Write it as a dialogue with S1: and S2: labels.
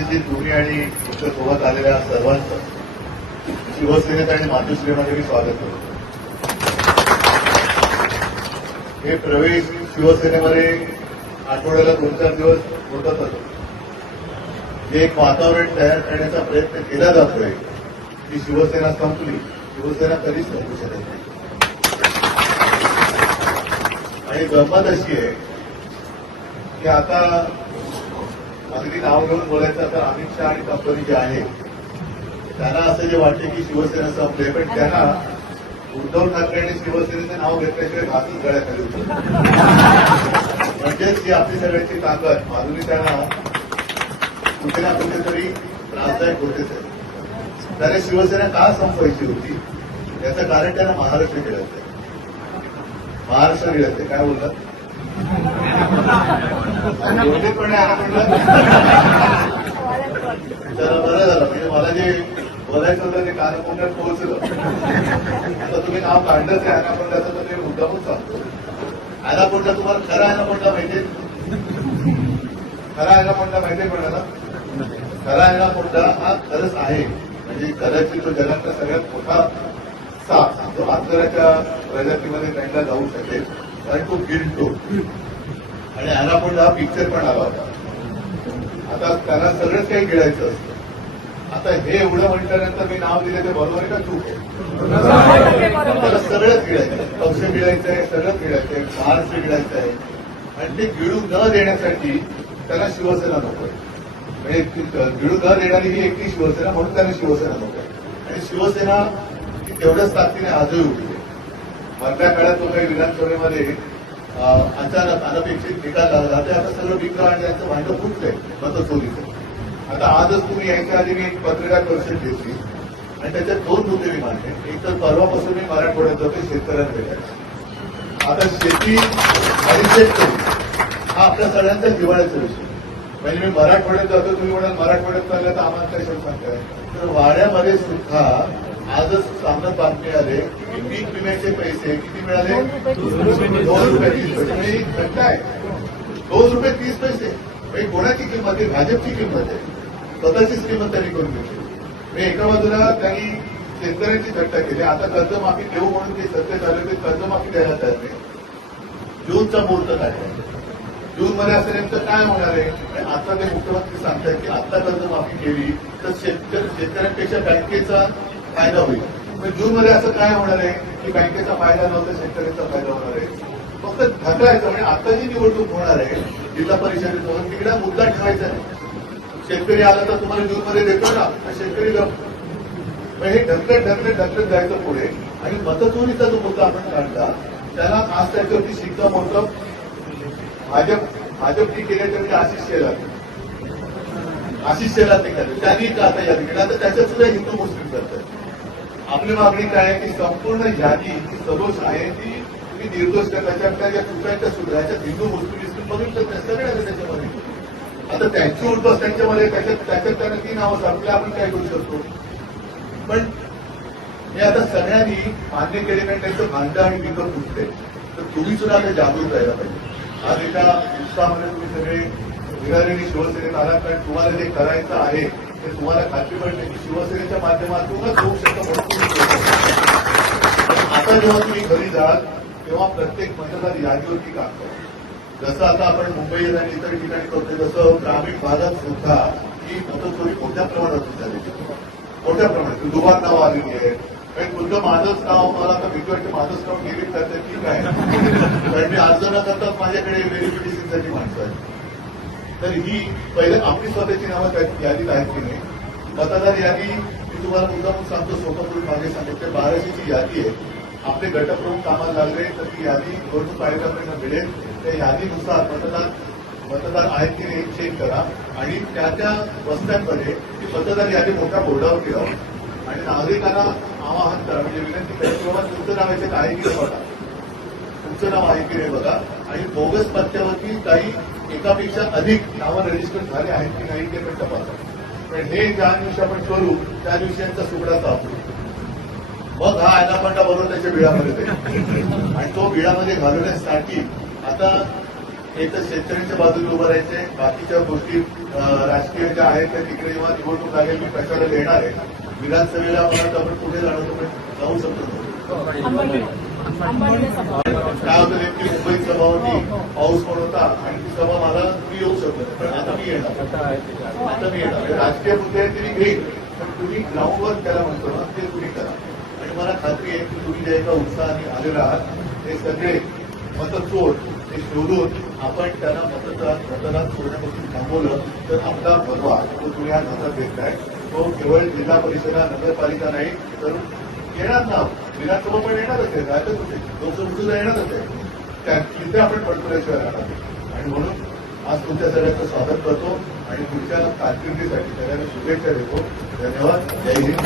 S1: जी तुम्ही आणि तुमच्यासोबत आलेल्या सर्वांचं शिवसेनेत आणि मातोश्रीमध्ये मी स्वागत करतो. हे प्रवेश शिवसेनेमध्ये आठवड्याला दोन चार दिवस होतच असतो. जे एक वातावरण तयार करण्याचा प्रयत्न केला जातोय की शिवसेना संपली. शिवसेना कधीच संपू शकत नाही. आणि गंमत अशी आहे की आता अगदी नाव घेऊन बोलायचं तर अमित शहा आणि कंपनी जे आहे त्यांना असं जे वाटते की शिवसेना संपले पण त्यांना उद्धव ठाकरे आणि शिवसेनेचं नाव घेतल्याशिवाय घासून गळ्यात आली होती. म्हणजेच ही आपली सगळ्यांची ताकद माधुरी त्यांना कुठे ना कुठेतरी त्रासदायक होतेच आहे. त्याने शिवसेना का संपवायची होती? याचं कारण त्यांना महाराष्ट्र केलं होतं. महाराष्ट्र केलं काय बोलतात तर बरं झालं म्हणजे मला जे बोलायचं होतं ते कानाकोपऱ्यात पोहोचलं आता तुम्ही नाव काढलंच आहे अनाकोंडाचं तर ते मुद्दामून सांगतो अनाकोंडा तुम्हाला खरा अनाकोंडा माहितीये खरा अनाकोंडा माहितीये कोणाला खरा अनाकोंडा हा खरंच आहे म्हणजे कदाचित तो जगातला सगळ्यात मोठा साप जो आंतराच्या प्रजातीमध्ये त्यांना जाऊ शकेल कारण तो गिरतो आणि अनाकोंडा हा पिक्चर पण आला होता. आता त्यांना सगळंच काही खेळायचं असतं. आता हे एवढं म्हटल्यानंतर मी नाव दिले ते बरोबर आहे का चूक आहे? त्याला सगळंच खेळायचं आहे पक्ष खेळायचं आहे सगळं खेळायचं आहे महाराष्ट्र खेळायचं आहे आणि ते गिळू न देण्यासाठी त्याला शिवसेना नको आहे. म्हणजे गिळू न देणारी ही एकटी शिवसेना म्हणून त्यांना शिवसेना नको आहे. आणि शिवसेना तेवढ्याच ताकदीने आजही उठली मधल्या काळात तो काही विधानसभेमध्ये अचानक अनपेक्षित निकाल लागला. ते आता सगळं विक्र आणि त्यांचं भांडं फुटलंय मतचोरीचं आता आजच तुम्ही यायच्या आधी मी एक पत्रकार परिषद घेतली आणि त्याच्यात दोन मुद्दे मी मांडले. एक तर परवापासून मी मराठवाड्यात जातो शेतकऱ्यांकडे आता शेती आणि शेतकरी हा आपल्या सगळ्यांचा हिवाळ्याचा विषय. म्हणजे मी मराठवाड्यात जातो तुम्ही म्हणाल मराठवाड्यात चाललं तर आम्हाला काय सांगताय? तर वाड्यामध्ये सुद्धा आजच सामन्यात बातमी आले की पीक विम्याचे पैसे किती मिळाले? दोन रुपये तीस पैसे. घटना आहे. दोन रुपये तीस पैसे. म्हणजे कोणाची किंमत आहे? भाजपची किंमत आहे. स्वतःचीच किंमत त्यांनी करून घेतली एका बाजूला त्यांनी शेतकऱ्यांची चर्चा केली. आता कर्जमाफी देऊ म्हणून ते सत्य झाले ते कर्जमाफी द्यायला तयार नाही. जूनचा मुहूर्त काढला जून मध्ये असं नेमकं काय होणार आहे? आता ते मुख्यमंत्री सांगतायत की आता कर्जमाफी केली तर शेतकऱ्यांपेक्षा बँकेचा फायदा होईल. पण जून मध्ये असं काय होणार आहे की बँकेचा फायदा नव्हता शेतकऱ्यांचा फायदा होणार आहे. फक्त ढकलायचं म्हणजे आता जी निवडणूक होणार आहे जिल्हा परिषदेसोबत तिकडे मुद्दा ठेवायचा आहे. शेतकरी आला तर तुम्हाला जून मध्ये देतो ना तर शेतकरी हे ढकलत ढकलत ढकलत जायचं पुढे. आणि मतचोरीचा जो मुद्दा आपण काढला त्याला आज त्याच्यावरती शिक्कामोर्तब भाजप भाजपने केल्याच्यावरती आशिष शेलार. आशिष शेलार ते केलं त्यांनी का आता यादी केला तर त्याच्यात सुद्धा हिंदू मुस्लिम करतात. आपली मागणी काय आहे की संपूर्ण यादी जी सदोष आहे ती तुम्ही निर्दोष करण्याच्या या चुकांच्या सुधाराच्या हिंदू मुस्लिम इस्लिम बघू शकता. सगळे त्याच्यामध्ये. आता त्यांची उठबस त्यांच्यामध्ये त्याच्यात त्याच्यात त्यांना ती नावं सांगल्या आपण काय करू शकतो? पण हे आता सगळ्यांनी मान्य केले नाही त्यांचं भांडं आणि विकत फुटते तर तुम्ही सुद्धा आता जागरूक राहायला पाहिजे. आज एका उत्साहामध्ये तुम्ही सगळे विरारी शिवसेनेत आलात कारण तुम्हाला जे करायचं आहे हे तुम्हाला खात्री पडते की शिवसेनेच्या माध्यमातूनच होऊ शकतं म्हणून आता जेव्हा तुम्ही घरी जाल तेव्हा प्रत्येक मतदार यादीवरती काम करा जसं आता आपण मुंबई आणि इतर ठिकाणी करतोय तसं ग्रामीण भागात सुद्धा ही मतचोरी मोठ्या प्रमाणात होत झालेली मोठ्या प्रमाणात. दुबार नावं आलेली आहेत कारण तुझं माझंच नाव मला आता भीती वाटते माझंच नाव डिलीट करतं ठीक आहे. कारण मी अर्ज न करता माझ्याकडे व्हेरिफिकेशनसाठी माणसं आहेत. तर ही पहिले आपली स्वतःची नावं त्या यादीत आहेत की नाही? मतदार यादी मी तुम्हाला मुद्दामून सांगतो सोपं करून मागे बाराशेची यादी आहे आपले गटप्रमुख कामाला लागले तर ती यादी निवडणूक आयोगाकडनं मिळेल त्या यादीनुसार मतदार मतदार आहेत की नाही चेक करा. आणि त्या त्या वस्त्यांमध्ये ती मतदार यादी मोठ्या बोर्डावर ठेवा. आणि नागरिकांना आवाहन करा म्हणजे विनंती करा तुमचं नाव याच्यात आहे की नाही बघा. तुमचं नाव आहे की नाही बघा. आणि बोगस पत्त्यावरती काही एकापेक्षा अधिक नावं रजिस्टर झाले आहेत की नाही ते पण तपासा. पण हे ज्या दिवशी आपण करू त्या दिवशी यांचा सुगडा सापडू मग हा अनापंडा बरोबर त्याच्या बिळामध्ये आणि तो बिळामध्ये घालवण्यासाठी आता एक तर शेतकऱ्यांच्या बाजूने उभं राहायचंय बाकीच्या गोष्टी राजकीय ज्या आहेत त्या तिकडे जेव्हा निवडणूक लागेल मी प्रचाराला येणार आहे. विधानसभेला मला वाटतं आपण कुठे जाणार होतो जाऊ शकतो. काय होतं नेमकी मुंबईत सभा होती पाऊस पण होता आणि ती सभा मला मी येऊ शकतो पण आता मी येणार आता मी येणार राजकीय मुद्दे आहेत घेईल पण तुम्ही ग्राउंडवर त्याला म्हणतो ना ते तुम्ही करा. आणि मला खात्री आहे की तुम्ही ज्या एका उत्साहाने आलेला आहात ते सगळे मतचोट ते शोधून आपण त्यांना मतदार मतदान सोडण्यापासून थांबवलं तर आमदार बनवा. तो तुम्ही हा नजर देताय तो केवळ जिल्हा परिषदा नगरपालिका नाही तर येणार ना. विधानसभा पण येणारच आहे राहतच होते. लोकसभा सुद्धा येणारच आहे. त्या तिथे आपण पडपुल्याशिवाय राहणार आणि म्हणून आज तुमच्या सगळ्यांचं स्वागत करतो आणि पुढच्या कारकिर्दीसाठी सगळ्यांना शुभेच्छा देतो. धन्यवाद. जय हिंद.